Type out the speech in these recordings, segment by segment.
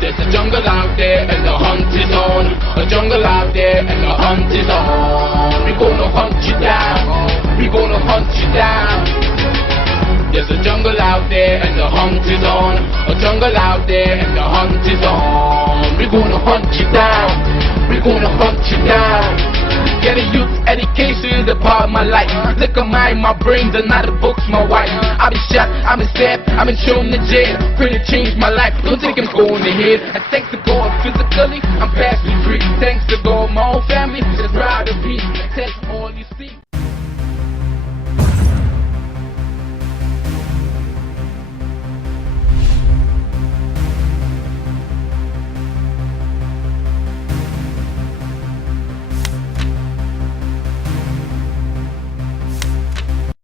There's a jungle out there and the hunt is on. A jungle out there and the hunt is on. We gonna hunt you down. We gonna hunt you down. There's a jungle out there and the hunt is on. A jungle out there and the hunt is on. We gonna hunt you down. We gonna hunt you down. Getting youth education is a part of my life. Look at my brains and not the books, my wife. I've been shot, I've been stabbed, I've been shown to jail. Pray to change my life, don't think I'm going to hell. And thanks to God physically, I'm past the free. Thanks to God, my whole family is proud of me. Test all you see.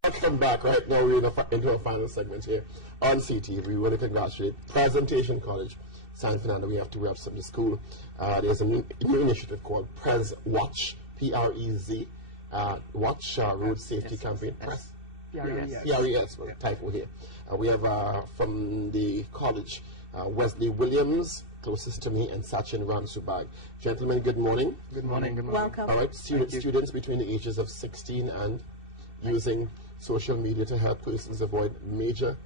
Welcome back. Right now we're into our final segment here on CT. We want to congratulate Presentation College, San Fernando. We have to wrap up the school. There's a new initiative called PresWatch, P-R-E-Z, Watch Road Safety Campaign. P-R-E-S, well, typo here. We have from the college, Wesley Williams, closest to me, and Sachin Subag. Gentlemen, good morning. Good morning. Good morning. Welcome. All right, students between the ages of 16 and using social media to help persons avoid major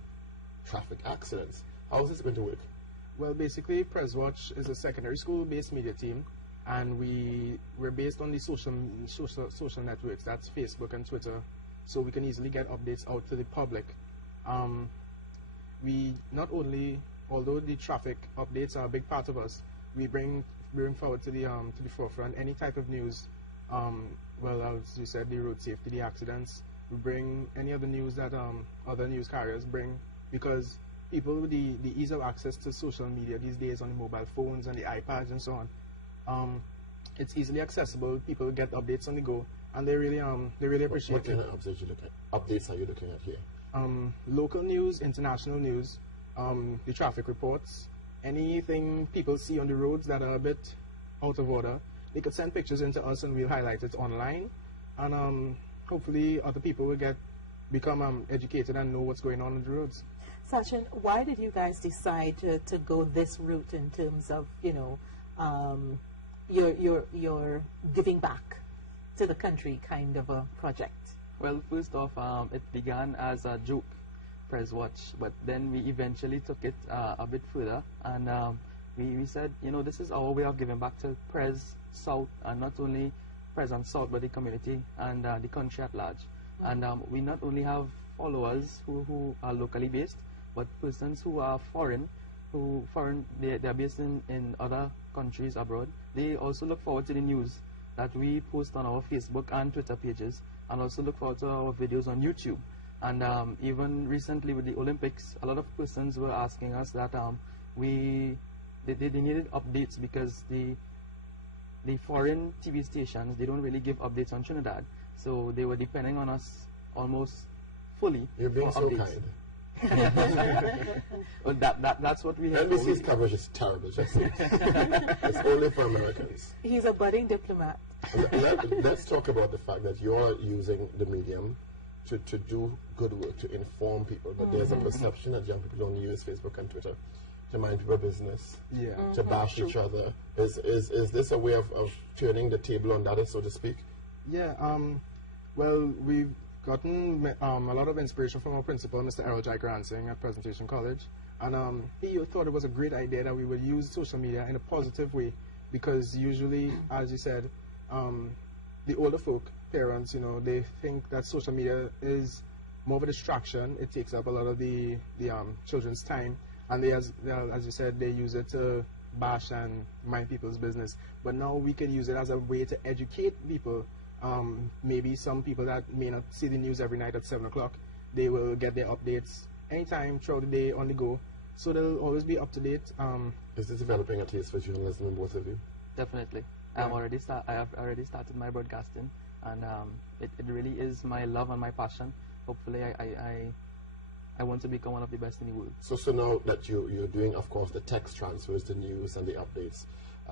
traffic accidents. How is this going to work? Well, basically, PresWatch is a secondary school-based media team, and we're based on the social networks. That's Facebook and Twitter, so we can easily get updates out to the public. We not only, although the traffic updates are a big part of us, we bring forward to the forefront any type of news. Well, as you said, the road safety, the accidents. We bring any of the news that other news carriers bring, because people with the ease of access to social media these days on the mobile phones and the iPads and so on, it's easily accessible. People get updates on the go, and they really appreciate it. What kind of updates are you looking at here? Local news, international news, the traffic reports, anything people see on the roads that are a bit out of order. They could send pictures into us, and we'll highlight it online, and hopefully other people will become educated and know what's going on the roads. Sachin, why did you guys decide to go this route in terms of, you know, your giving back to the country kind of a project? Well, first off, it began as a joke, PresWatch, but then we eventually took it a bit further, and we said, you know, this is our way of giving back to Pres South, and not only Pres and South, but the community and the country at large. And we not only have followers who are locally based, but persons who are foreign, they're based in other countries abroad. They also look forward to the news that we post on our Facebook and Twitter pages, and also look forward to our videos on YouTube. And even recently with the Olympics, a lot of persons were asking us that they needed updates, because the foreign TV stations, they don't really give updates on Trinidad, so they were depending on us almost fully. You're being so updates. Kind. Well, that's what we have. NBC's coverage is terrible, just so. It's only for Americans. He's a budding diplomat. Let's talk about the fact that you're using the medium to do good work, to inform people, but there's a perception that young people don't use Facebook and Twitter to mind people's business, to bash each other. Is this a way of turning the table on that, so to speak? Yeah, well, we've gotten a lot of inspiration from our principal, Mr. Errol Jagransing at Presentation College, and he thought it was a great idea that we would use social media in a positive way, because usually, as you said, the older folk, parents, you know, they think that social media is more of a distraction. It takes up a lot of the children's time, and they, as you said, they use it to bash and mind people's business. But now we can use it as a way to educate people. Maybe some people that may not see the news every night at 7 o'clock, they will get their updates anytime throughout the day on the go, so they'll always be up to date. Is this developing a taste for journalism in both of you? Definitely. I have already started my broadcasting, and it really is my love and my passion. Hopefully I want to become one of the best in the world. So now that you're doing, of course, the text transfers, the news and the updates,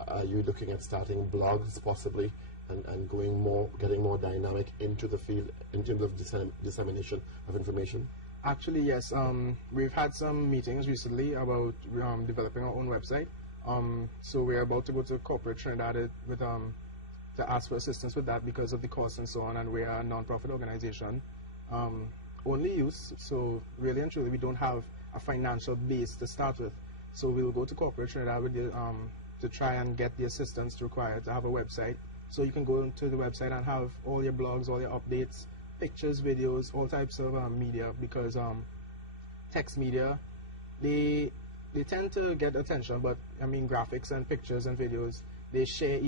are you looking at starting blogs possibly, and getting more dynamic into the field in terms of dissemination of information? Actually, yes. We've had some meetings recently about developing our own website. So we're about to go to corporate Trinidad with to ask for assistance with that because of the costs and so on, and we are a non-profit organization. Only use, so really and truly we don't have a financial base to start with. So we'll go to corporate Trinidad with the, to try and get the assistance required to have a website. So you can go to the website and have all your blogs, all your updates, pictures, videos, all types of media, because text media, they tend to get attention, but I mean graphics and pictures and videos, they share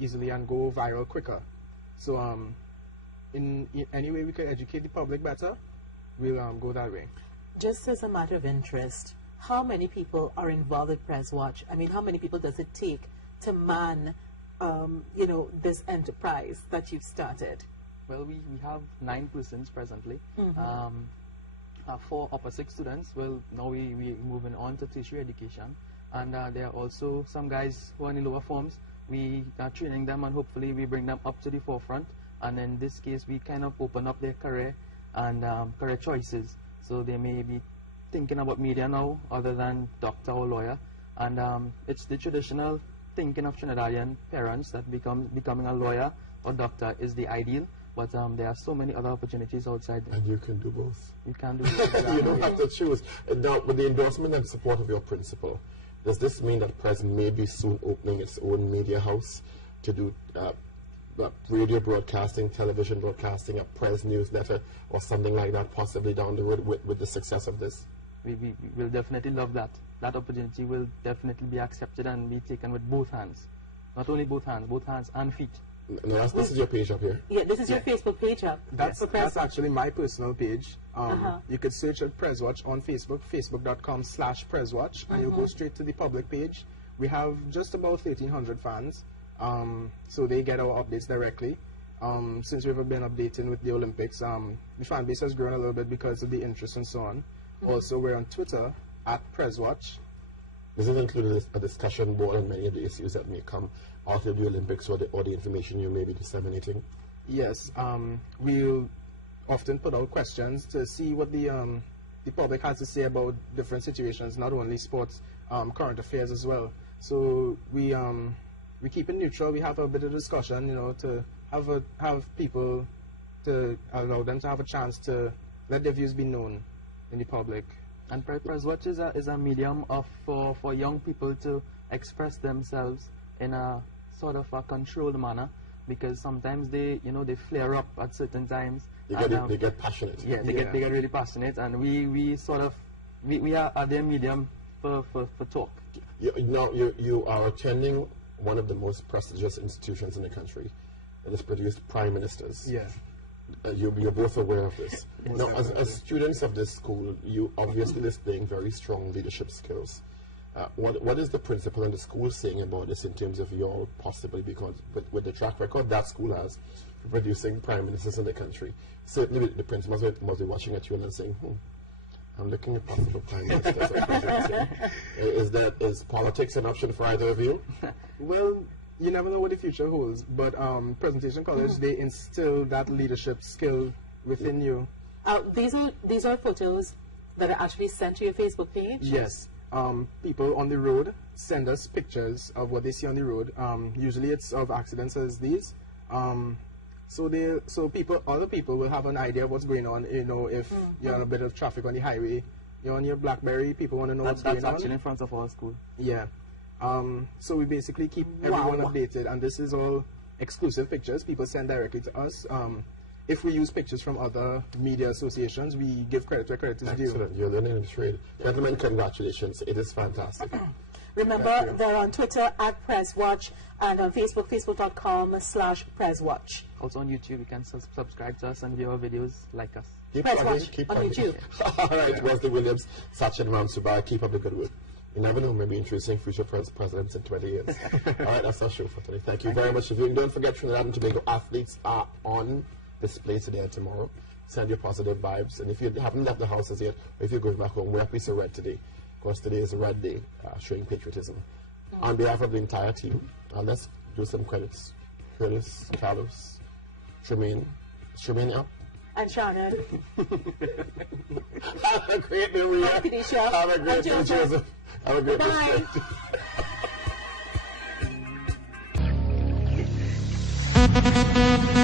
easily and go viral quicker. So in any way we could educate the public better, we'll go that way. Just as a matter of interest, how many people are involved with PresWatch? I mean, how many people does it take to man, you know, this enterprise that you've started? Well, we have 9 persons presently. 4 upper 6 students. Well, now we're moving on to tertiary education. And there are also some guys who are in the lower forms. We are training them, and hopefully we bring them up to the forefront. And in this case, we kind of open up their career and career choices. So they may be thinking about media now other than doctor or lawyer. And it's the traditional thinking of Trinidadian parents that becoming a lawyer or doctor is the ideal. But there are so many other opportunities outside. And you can do both. You can do both. You don't have to choose. Now, with the endorsement and support of your principal, does this mean that Pres may be soon opening its own media house to do radio broadcasting, television broadcasting, a Pres newsletter, or something like that, possibly down the road with the success of this? We will definitely love that. That opportunity will definitely be accepted and be taken with both hands. Not only both hands and feet. No, this is your page up here. Yeah, this is your Facebook page up. That's actually my personal page. You could search at PresWatch on Facebook, facebook.com/PresWatch, and you'll go straight to the public page. We have just about 1,300 fans, so they get our updates directly. Since we've been updating with the Olympics, the fan base has grown a little bit because of the interest and so on. Also, we're on Twitter at PresWatch. This has included a discussion board on many of the issues that may come out of the Olympics or the information you may be disseminating. Yes, we'll often put out questions to see what the public has to say about different situations, not only sports, current affairs as well. So we keep it neutral. We have a bit of discussion, you know, to have people, to allow them to have a chance to let their views be known in the public. And PresWatch is a medium for young people to express themselves in a sort of a controlled manner, because sometimes they flare up at certain times. They get passionate. Yeah, they get really passionate, and we are their medium for talk. You are attending one of the most prestigious institutions in the country. It has produced prime ministers. Yeah. You're both aware of this. Now, as students of this school, you obviously displaying very strong leadership skills. What is the principal and the school saying about this in terms of your possibly, because with the track record that school has for producing prime ministers in the country, certainly the principal must be watching at you and saying, I'm looking at possible prime ministers. Is politics an option for either of you? Well, you never know what the future holds, but Presentation College, they instill that leadership skill within you. These are photos that are actually sent to your Facebook page? Yes. People on the road send us pictures of what they see on the road. Usually it's of accidents as these. So other people will have an idea of what's going on. You know, if you're on a bit of traffic on the highway, you're on your BlackBerry, people want to know what's going on. That's actually in front of our school. Yeah. So we basically keep everyone updated, and this is all exclusive pictures people send directly to us. If we use pictures from other media associations, we give credit where credit is due. Excellent. You're learning the trade. Gentlemen, congratulations. It is fantastic. Remember, they're on Twitter at PresWatch and on Facebook, facebook.com/PresWatch. Also on YouTube, you can subscribe to us and view our videos, like us. Keep PresWatch on YouTube. All right, Wesley Williams, Sachin and Wesley, keep up the good work. You never know, maybe introducing future presidents in 20 years. All right, that's our show for today. Thank you very much for viewing. Don't forget, Trinidad and Tobago athletes are on display today and tomorrow. Send your positive vibes. And if you haven't left the house as yet, or if you're going back home, wear a piece of red today. Of course, today is a red day, showing patriotism. On behalf of the entire team, let's do some credits. Curtis, Carlos, Tremaine up. And Shannon. Have a great new year. Happy New Year. Have a great And New Joseph. Joseph. Have a great Bye. day. Thank you.